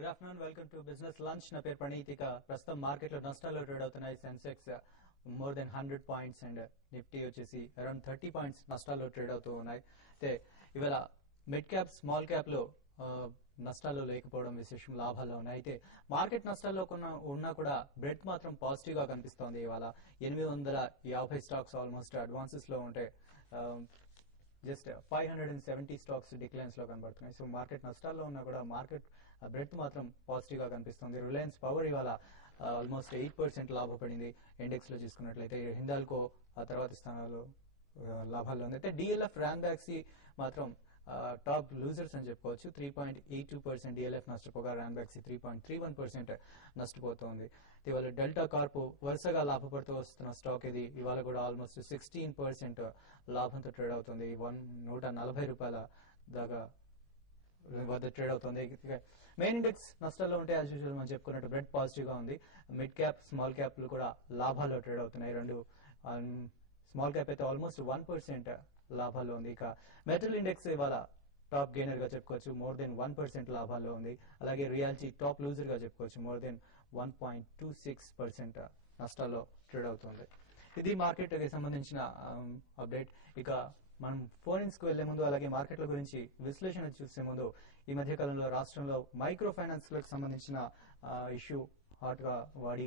Good afternoon, welcome to Business Lunch. Na పేరు ప్రణీతిక ప్రస్తుతం market లో నష్టాల్లో ట్రేడ్ అవుతున్నాయి. Sensex more than 100 points and Nifty వచ్చేసి అరౌండ్ 30 పాయింట్స్ నష్టాల్లో ట్రేడ్ అవుతూ ఉన్నాయి. అయితే ఇవాళ మిడ్ క్యాప్ స్మాల్ క్యాప్ లో నష్టాలు లేకపోవడం విశేషం, లాభాలు ఉన్నాయి. అయితే మార్కెట్ నష్టాల్లో ఉన్నా కూడా బ్రెడ్ మాత్రం పాజిటివ్ గా కనిపిస్తోంది. ఇవాళ 850 స్టాక్స్ ఆల్మోస్ట్ అడ్వాన్సెస్ లో ఉంటే జస్ట్ 570 స్టాక్స్ డిక్లైన్స్ లో కనబడుతున్నాయి. సో మార్కెట్ నష్టాల్లో ఉన్నా కూడా మార్కెట్ బ్రెడ్ మాత్రం పాజిటివ్ గా కనిపిస్తుంది. రిలయన్స్ పవర్ ఇవాళ ఆల్మోస్ట్ 8% లాభపడింది. ఇండెక్స్ లో చూసుకున్నట్లయితే హిందాల్కో ఆ తర్వాత స్థానాలు లాభాల్లో ఉంది. అయితే డిఎల్ఎఫ్ ర్యాన్ బ్యాక్సీ మాత్రం టాప్ లూజర్స్ అని చెప్పుకోవచ్చు. 3.82% డిఎల్ఎఫ్ నష్టపోగా ర్యాన్ బ్యాక్సీ 3.31% నష్టపోతోంది. ఇవాళ డెల్టా కార్ప్ వరుసగా లాభపడుతూ వస్తున్న స్టాక్ ఇది. ఇవాళ కూడా ఆల్మోస్ట్ 16% లాభంతో ట్రేడ్ అవుతుంది. 140 రూపాయల దాకా వద్ద ట్రేడ్ అవుతుంది. మెయిన్ ఇండెక్స్ నష్టాల్లో ఉంటే యాజ్ యూజువల్ మనం చెప్పుకున్నట్టు బ్రెడ్ పాజిటివ్ గా ఉంది. మిడ్ క్యాప్ స్మాల్ క్యాప్ కూడా లాభాల్లో ట్రేడ్ అవుతున్నాయి. రెండు స్మాల్ క్యాప్ అయితే ఆల్మోస్ట్ 1% లాభాల్లో ఉంది. ఇక మెటల్ ఇండెక్స్ ఇవాళ టాప్ గెయినర్ గా చెప్పుకోవచ్చు, మోర్ దెన్ 1% లాభాల్లో ఉంది. అలాగే రియాలిటీ టాప్ లూజర్ గా చెప్పుకోవచ్చు, మోర్ దెన్ 1.26% నష్టాల్లో ట్రేడ్ అవుతుంది. ఇది మార్కెట్ కి సంబంధించిన అప్డేట్. ఇక మనం ఫోరెన్స్ కు వెళ్లే ముందు, అలాగే మార్కెట్ల గురించి విశ్లేషణ చూసే ముందు, ఈ మధ్య కాలంలో రాష్ట్రంలో మైక్రో ఫైనాన్స్ లకు సంబంధించిన ఇష్యూ హాట్ గా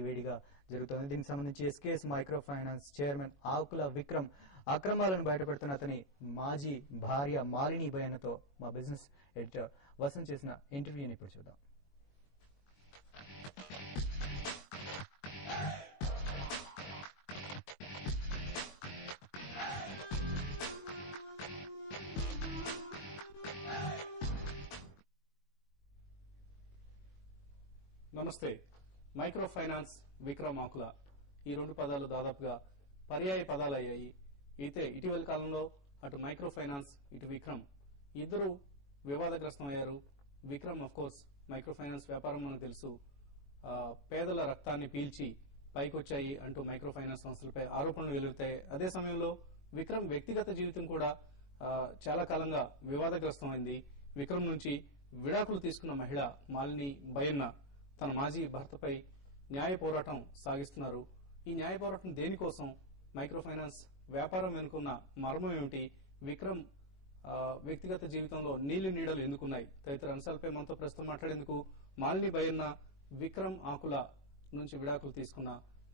వేడిగా జరుగుతుంది. దీనికి సంబంధించి SKS micro finance chairman Akula Vikram అక్రమాలను బయటపెడుతున్న అతని మాజీ భార్య మాలిని బయన్నతో మా బిజినెస్ ఎడిటర్ వసంత్ చేసిన ఇంటర్వ్యూని ఇప్పుడు చూద్దాం. నమస్తే. మైక్రో ఫైనాన్స్ విక్రమ్ ఆకుల, ఈ రెండు పదాలు దాదాపుగా పర్యాయ పదాలు అయ్యాయి. అయితే ఇటీవల కాలంలో అటు మైక్రో ఫైనాన్స్ ఇటు విక్రమ్ ఇద్దరు వివాదగ్రస్తం అయ్యారు. Vikram of course micro finance వ్యాపారం మనకు తెలుసు, పేదల రక్తాన్ని పీల్చి పైకొచ్చాయి అంటూ మైక్రో ఫైనాన్స్ సంస్థలపై ఆరోపణలు వెలువతాయి. అదే సమయంలో విక్రమ్ వ్యక్తిగత జీవితం కూడా చాలా కాలంగా వివాదగ్రస్తం అయింది. విక్రమ్ నుంచి విడాకులు తీసుకున్న మహిళ మాలిని బయన్న తన మాజీ భర్తపై న్యాయ పోరాటం సాగిస్తున్నారు. ఈ న్యాయ పోరాటం దేనికోసం, మైక్రో ఫైనాన్స్ వ్యాపారం వెనుకున్న మర్మం ఏమిటి, విక్రమ్ వ్యక్తిగత జీవితంలో నీళ్లు నీడలు ఎందుకున్నాయి తదితర అంశాలపై మనతో ప్రస్తుతం మాట్లాడేందుకు మాలిని బయన్న విక్రమ్ ఆకుల నుంచి విడాకులు తీసుకున్న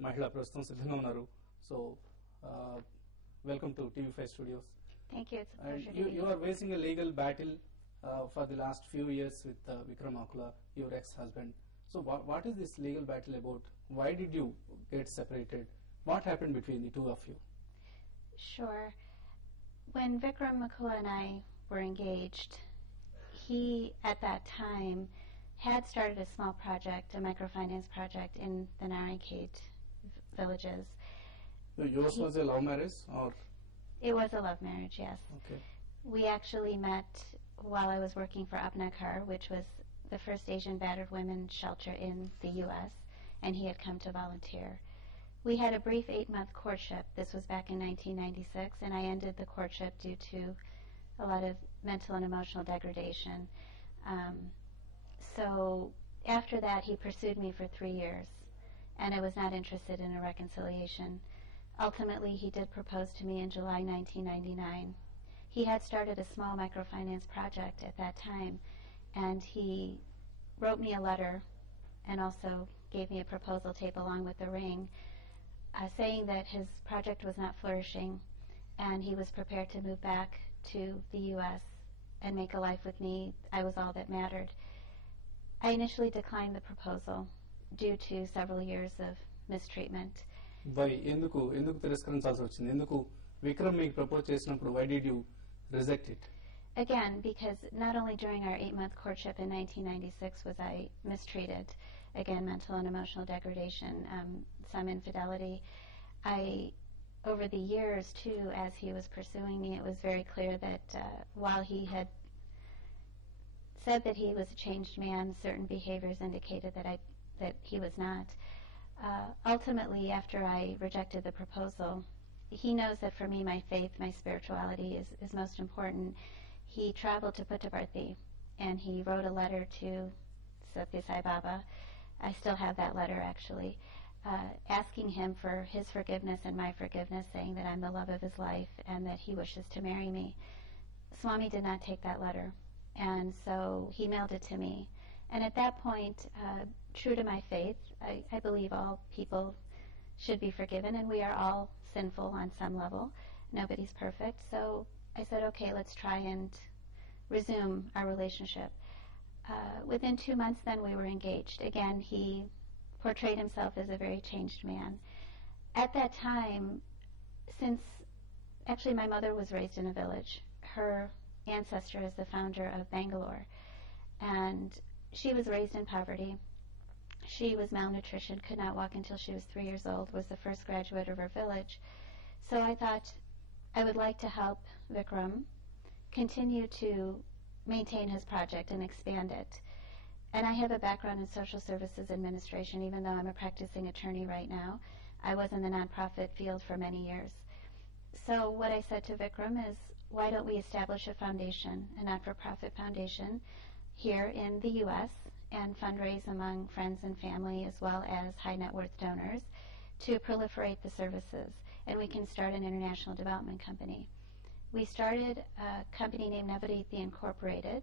మహిళ ప్రస్తుతం సిద్ధంగా ఉన్నారు. So welcome to TV5 studios. Thank you. It's a pleasure to be You are facing a legal battle for the last few years with Vikram Akula, your ex-husband. So what is this legal battle about? Why did you get separated? What happened between the two of you? Sure. When Vikram Akula and I were engaged, he at that time had started a small project, a microfinance project in the Narikate villages. So yours was a love marriage or? It was a love marriage, yes. Okay. We actually met while I was working for Apnakar, which was the first Asian battered women's shelter in the U.S., and he had come to volunteer. We had a brief 8-month courtship. This was back in 1996, and I ended the courtship due to a lot of mental and emotional degradation. So after that, he pursued me for 3 years, and I was not interested in a reconciliation. Ultimately, he did propose to me in July 1999. He had started a small microfinance project at that time, and he wrote me a letter and also gave me a proposal tape along with the ring, saying that his project was not flourishing and he was prepared to move back to the U.S. and make a life with me. I was all that mattered. I initially declined the proposal due to several years of mistreatment. Why? ఎందుకు తిరస్కరించాల్సి వచ్చింది? ఎందుకు విక్రమ్ మీకు propose చేసినప్పుడు why did you reject it? Again, because not only during our 8-month courtship in 1996 was I mistreated, again, mental and emotional degradation, some infidelity. Over the years, too, as he was pursuing me, it was very clear that while he had said that he was a changed man, certain behaviors indicated that he was not. Ultimately, after I rejected the proposal, he knows that for me, my faith, my spirituality is most important. He traveled to Puttaparthi and he wrote a letter to Satya Sai Baba. I still have that letter, actually, asking him for his forgiveness and my forgiveness, saying that I'm the love of his life and that he wishes to marry me. Swami did not take that letter, and so he mailed it to me. And at that point, true to my faith, I believe all people should be forgiven, and we are all sinful on some level. Nobody's perfect. So I said, okay, let's try and resume our relationship. Within 2 months, then, we were engaged. Again, he portrayed himself as a very changed man. At that time, since actually my mother was raised in a village, her ancestor is the founder of Bangalore, and she was raised in poverty. She was malnutrition, could not walk until she was 3 years old, was the first graduate of her village. So I thought I would like to help Vikram continue to maintain his project and expand it. And I have a background in social services administration, even though I'm a practicing attorney right now. I was in the nonprofit field for many years. So what I said to Vikram is, why don't we establish a foundation, a not-for-profit foundation, here in the U.S., and fundraise among friends and family as well as high net worth donors to proliferate the services, and we can start an international development company. We started a company named Navaditi Incorporated,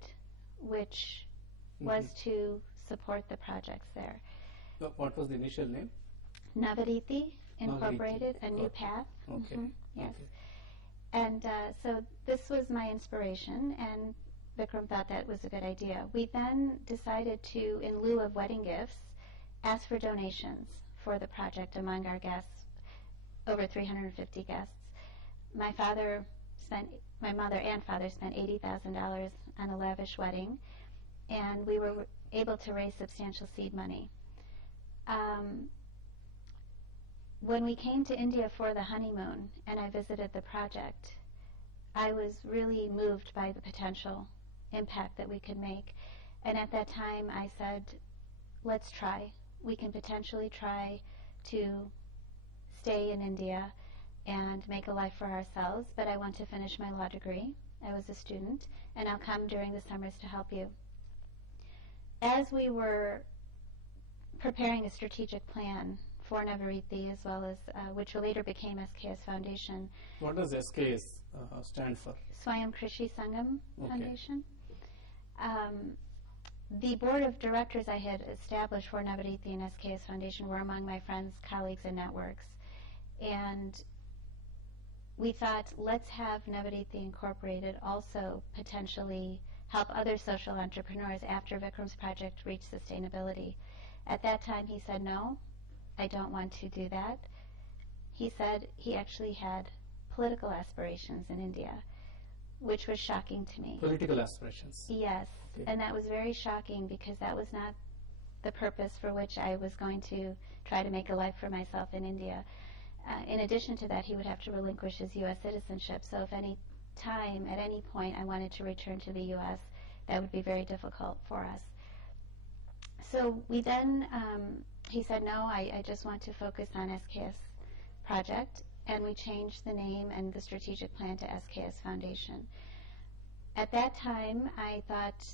which was to support the projects there. What was the initial name? Navaditi Incorporated, a new path. Okay. Yes. Okay. And so this was my inspiration, and Vikram thought that was a good idea. We then decided to, in lieu of wedding gifts, ask for donations for the project among our guests, over 350 guests. My mother and father spent $80,000 on a lavish wedding, and we were able to raise substantial seed money. When we came to India for the honeymoon and I visited the project, I was really moved by the potential impact that we could make. And at that time I said, let's try. We can potentially try to stay in India and make a life for ourselves, but I want to finish my law degree. I was a student, and I'll come during the summers to help you. As we were preparing a strategic plan for Navaditi, as well as which later became SKS Foundation. What does SKS stand for? Swayam Krishi Sangam Foundation. The board of directors I had established for Navaditi and SKS Foundation were among my friends, colleagues, and networks. And we thought, let's have Navaditi Incorporated also potentially help other social entrepreneurs after Vikram's project reached sustainability. At that time, he said, no, I don't want to do that. He said he actually had political aspirations in India, which was shocking to me. Political aspirations? Yes, okay. And that was very shocking because that was not the purpose for which I was going to try to make a life for myself in India. In addition to that, he would have to relinquish his U.S. citizenship, so if any time, at any point, I wanted to return to the U.S., that would be very difficult for us. So we then, he said, no, I just want to focus on SKS project, and we changed the name and the strategic plan to SKS Foundation. At that time, I thought,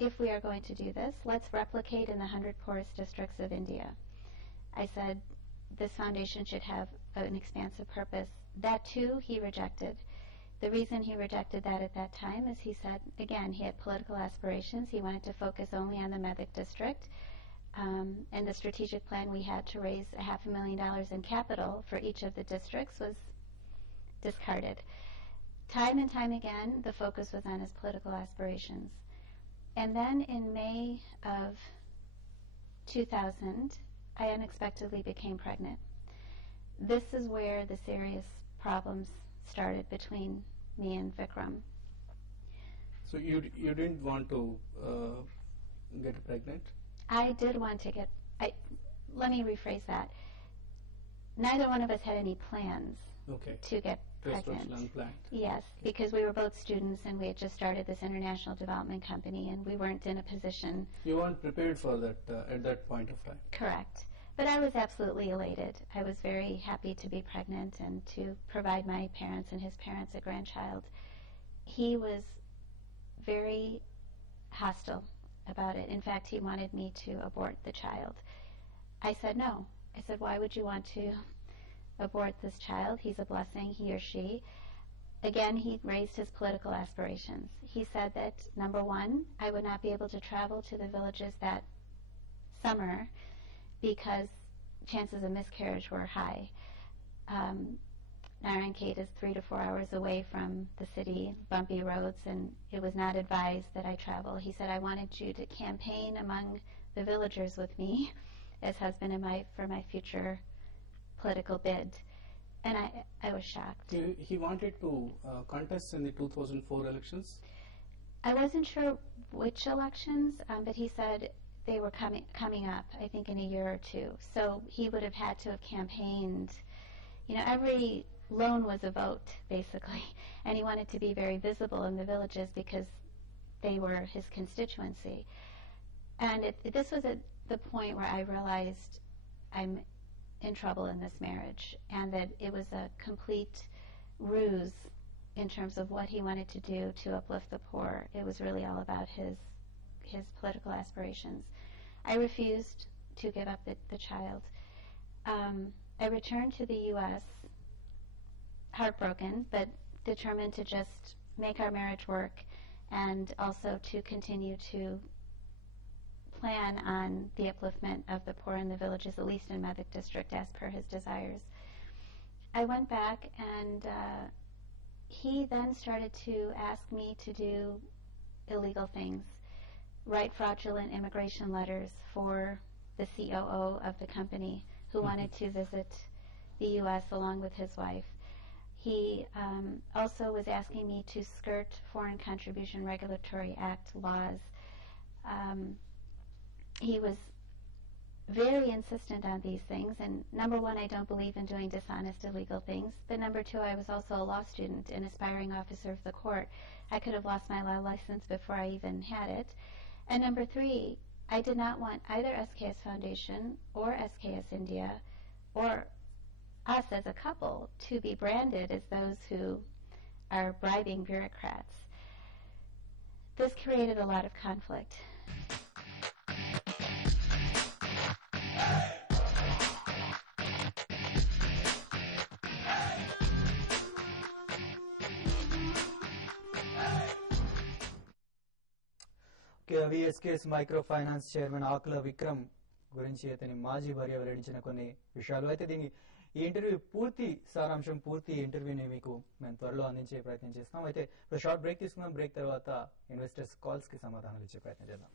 if we are going to do this, let's replicate in the 100 poorest districts of India. I said, this foundation should have an expansive purpose. That, too, he rejected. The reason he rejected that at that time is he said, again, he had political aspirations. He wanted to focus only on the Medak district. And the strategic plan we had to raise $500,000 in capital for each of the districts was discarded. Time and time again, the focus was on his political aspirations. And then in May of 2000, I unexpectedly became pregnant. This is where the serious problems started between me and Vikram. So you didn't want to get pregnant? I did want to let me rephrase that. Neither one of us had any plans to get pregnant. Unplanned. Yes, because we were both students and we had just started this international development company and we weren't in a position. You weren't prepared for that at that point of time? Correct. But I was absolutely elated. I was very happy to be pregnant and to provide my parents and his parents a grandchild. He was very hostile about it. In fact, he wanted me to abort the child. I said no. I said, why would you want to abort this child? He's a blessing, he or she. Again, he raised his political aspirations. He said that, number one, I would not be able to travel to the villages that summer because chances of miscarriage were high. Narayankhet is 3 to 4 hours away from the city, bumpy roads, and it was not advised that I travel. He said, I wanted you to campaign among the villagers with me as husband and wife for my future political bid. And I was shocked. He wanted to contest in the 2004 elections? I wasn't sure which elections, but he said they were coming up, I think, in a year or two. So he would have had to have campaigned. You know, every loan was a vote, basically. And he wanted to be very visible in the villages because they were his constituency. And this was at the point where I realized I'm in trouble in this marriage, and that it was a complete ruse in terms of what he wanted to do to uplift the poor. It was really all about his political aspirations. I refused to give up the child. I returned to the U.S. heartbroken, but determined to just make our marriage work and also to continue to plan on the upliftment of the poor in the villages, at least in Medak district, as per his desires. I went back, and he then started to ask me to do illegal things, write fraudulent immigration letters for the COO of the company who wanted to visit the U.S. along with his wife. He also was asking me to skirt Foreign Contribution Regulatory Act laws. He was very insistent on these things, and number one, I don't believe in doing dishonest, illegal things, but number two, I was also a law student, an aspiring officer of the court. I could have lost my law license before I even had it. And number three, I did not want either SKS Foundation or SKS India or us as a couple to be branded as those who are bribing bureaucrats. This created a lot of conflict. VSK's micro finance chairman Akula Vikram గురించి అతని మాజీ భార్య వెల్లడించిన కొన్ని విషయాలు. అయితే ఈ interview పూర్తి సారాంశం, పూర్తి ఇంటర్వ్యూని మీకు మేము త్వరలో అందించే ప్రయత్నం చేస్తున్నాం. అయితే షార్ట్ బ్రేక్ తీసుకుందాం. బ్రేక్ తర్వాత ఇన్వెస్టర్స్ కాల్స్ కి సమాధానాలు ఇచ్చే ప్రయత్నం చేద్దాం.